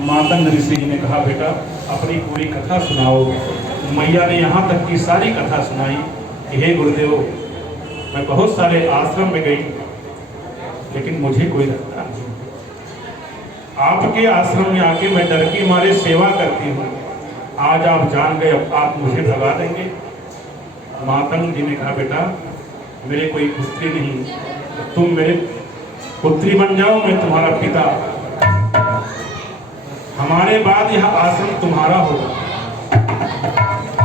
मातंग ऋषि जी ने कहा, बेटा अपनी पूरी कथा सुनाओ। मैया ने यहाँ तक की सारी कथा सुनाई कि हे गुरुदेव, मैं बहुत सारे आश्रम में गई लेकिन मुझे कोई रखता नहीं। आपके आश्रम में आके मैं डर के मारे सेवा करती हूँ, आज आप जान गए, अब आप मुझे भगा देंगे। मातंग जी ने कहा, बेटा मेरे कोई पुत्री नहीं, तुम मेरे पुत्री बन जाओ, मैं तुम्हारा पिता, हमारे बाद यह आश्रम तुम्हारा होगा।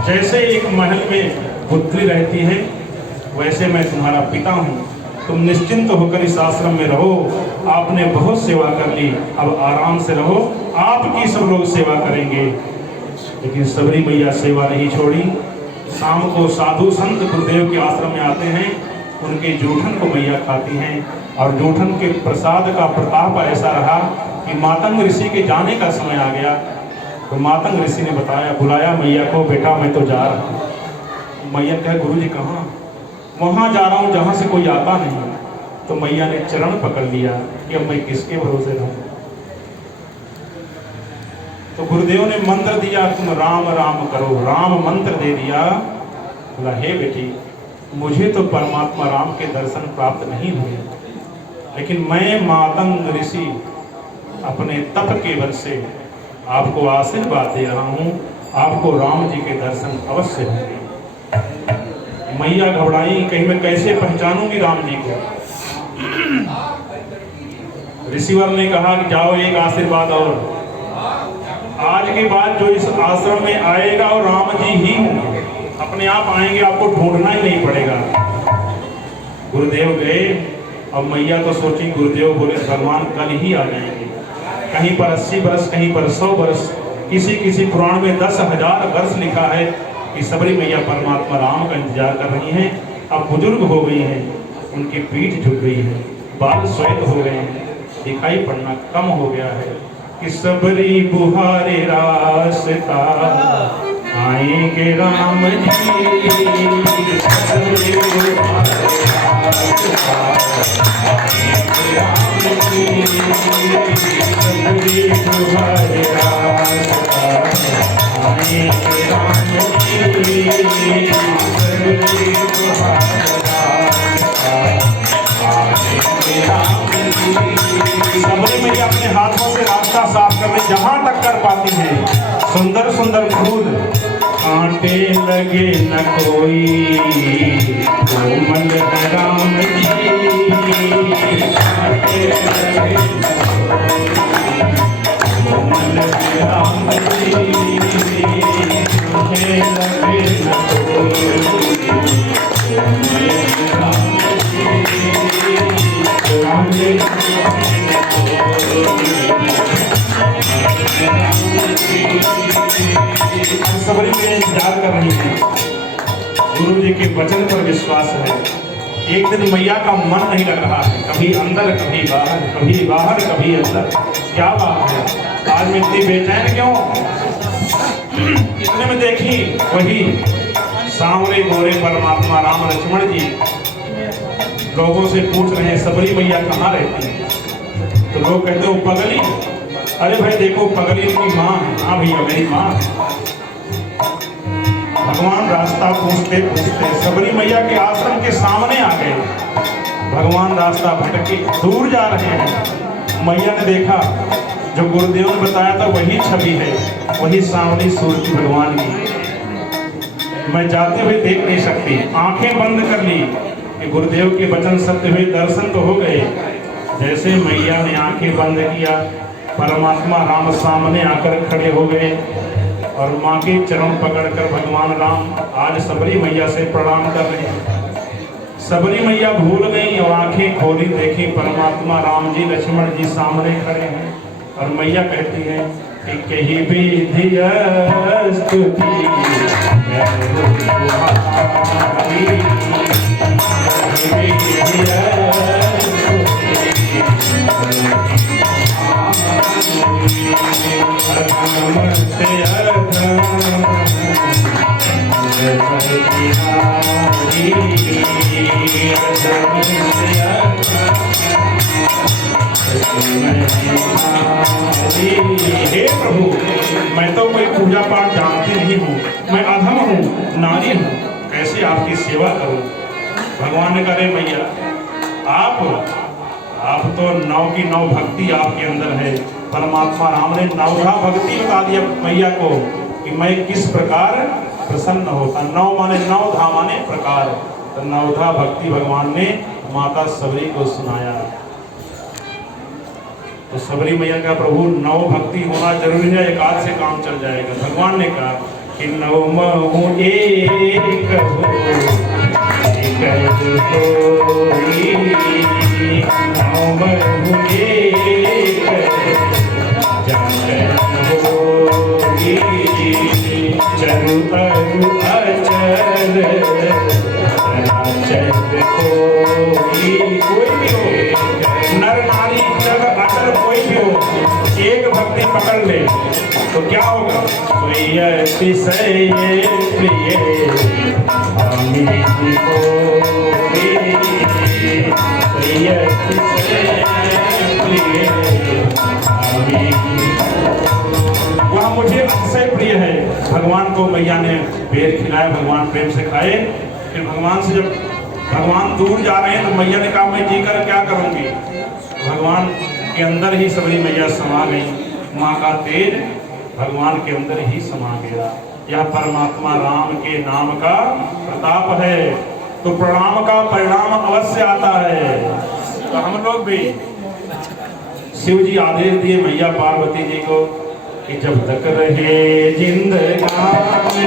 जैसे एक महल में पुत्री रहती है वैसे मैं तुम्हारा पिता हूँ, तुम निश्चिंत होकर इस आश्रम में रहो। आपने बहुत सेवा कर ली, अब आराम से रहो, आपकी सब लोग सेवा करेंगे। लेकिन सबरी मैया सेवा नहीं छोड़ी। शाम को साधु संत गुरुदेव के आश्रम में आते हैं, उनके जूठन को मैया खाती हैं और जूठन के प्रसाद का प्रताप ऐसा रहा कि मातंग ऋषि के जाने का समय आ गया। तो मातंग ऋषि ने बुलाया मैया को, बेटा मैं तो जा रहा हूँ। मैया कहा, गुरु जी कहाँ? वहाँ जा रहा हूँ जहाँ से कोई आता नहीं। तो मैया ने चरण पकड़ लिया कि अब मैं किसके भरोसे रहूँ। तो गुरुदेव ने मंत्र दिया, तुम राम राम करो, राम मंत्र दे दिया। बोला, हे बेटी मुझे तो परमात्मा राम के दर्शन प्राप्त नहीं हुए, लेकिन मैं मातंग ऋषि अपने तप के बल से आपको आशीर्वाद दे रहा हूँ, आपको राम जी के दर्शन अवश्य होंगे। मैया घबराई, कहीं मैं कैसे पहचानूंगी राम जी को। ऋषिवर ने कहा कि जाओ एक आशीर्वाद और, आज के बाद जो इस आश्रम में आएगा और राम जी ही होंगे, अपने आप आएंगे, आपको ढूंढना ही नहीं पड़ेगा। गुरुदेव गए। अब मैया तो सोची, गुरुदेव बोले भगवान कल ही आ जाएंगे। कहीं पर 80 वर्ष, कहीं पर 100 वर्ष, किसी पुराण में 10,000 वर्ष लिखा है कि सबरी मैया परमात्मा राम का इंतजार कर रही हैं। अब बुजुर्ग हो गई हैं, उनकी पीठ झुक गई है, बाल श्वेत हो गए हैं, दिखाई पड़ना कम हो गया है कि सबरी बुहारे रास्ता आएंगे राम जी, सबरी बुहारे रास्ता आएंगे राम जी, सबरी बुहारे रास्ता आएंगे राम जी, सबरी बुहारे रास्ता आएंगे राम जी। सबरी मैया अपने हाथों से रास्ता साफ करने जहां तक कर पाती हैं, सुंदर सुंदर फूल, कांटे लगे न कोई कोमल है राम जी, कांटे लगे न कोई कोमल है राम जी, कांटे लगे न कोई कोमल है राम जी, सबरी के इंतजार कर रही है, गुरु जी के वचन पर विश्वास है। एक दिन मैया का मन नहीं लग रहा है, कभी अंदर कभी बाहर, कभी बाहर कभी अंदर। क्या बात है, आज मैं इतनी बेचैन क्यों? इतने में देखी वही सांवरे गोरे परमात्मा राम लक्ष्मण जी लोगों से पूछ रहे हैं, सबरी मैया कहाँ रहती है? तो लोग कहते हो पगली। अरे भाई देखो, पगली की माँ है। हाँ भैया मेरी माँ है। भगवान रास्ता पूछते पूछते सबरी मैया के आश्रम के सामने आ गए। भगवान रास्ता भटके दूर जा रहे हैं। मैया ने देखा, जो गुरुदेव ने बताया था वही छवि है, वही सांवली सूरती भगवान की। मैं जाते हुए देख नहीं सकती, आंखें बंद कर ली कि गुरुदेव के वचन सत्य हुए, दर्शन तो हो गए। जैसे मैया ने आंखें बंद किया, परमात्मा राम सामने आकर खड़े हो गए और माँ के चरण पकड़कर भगवान राम आज सबरी मैया से प्रणाम कर रहे हैं। सबरी मैया भूल गई और आंखें खोली, देखी परमात्मा राम जी लक्ष्मण जी सामने खड़े हैं। और मैया कहती है कि कहीं विधि स्तुति बोली, हे प्रभु मैं तो कोई पूजा पाठ जानती नहीं हूँ, मैं अधम हूँ, नारी हूँ, कैसे आपकी सेवा करूँ। भगवान ने कहा रे मैया आप तो नौ की नौ भक्ति आपके अंदर है। परमात्मा राम ने नवधा भक्ति बता दिया मैया को कि मैं किस प्रकार प्रसन्न होता। नौ माने नौ, धा माने प्रकार, तो नवधा भक्ति भगवान ने माता सबरी को सुनाया। तो सबरी मैया का प्रभु नौ भक्ति होना जरूरी है, एक आध से काम चल जाएगा। भगवान ने कहा कि नौ महु एक हो, एक होई, नौ महु एक जाकर होई, चरु तरु अचल अचल कोई भी हो, नर नारी जग अचल कोई भी हो, एक भक्ति पकड़ ले तो क्या होगा। अतिशय प्रिय अमित होई, अतिशय प्रिय अमित। वह मुझे अतिशय प्रिय है। भगवान को मैया ने बेर खिलाया, भगवान प्रेम से खाए। फिर भगवान से जब भगवान दूर जा रहे हैं तो मैया ने कहा मैं जीकर क्या करूंगी। भगवान के अंदर ही सबरी मैया समा गई। माँ का तेज भगवान के अंदर ही समा गया। यह परमात्मा राम के नाम का प्रताप है। तो प्रणाम का परिणाम अवश्य आता है। तो हम लोग भी शिव जी आदेश दिए मैया पार्वती जी को कि जब तक रहे जिंदगानी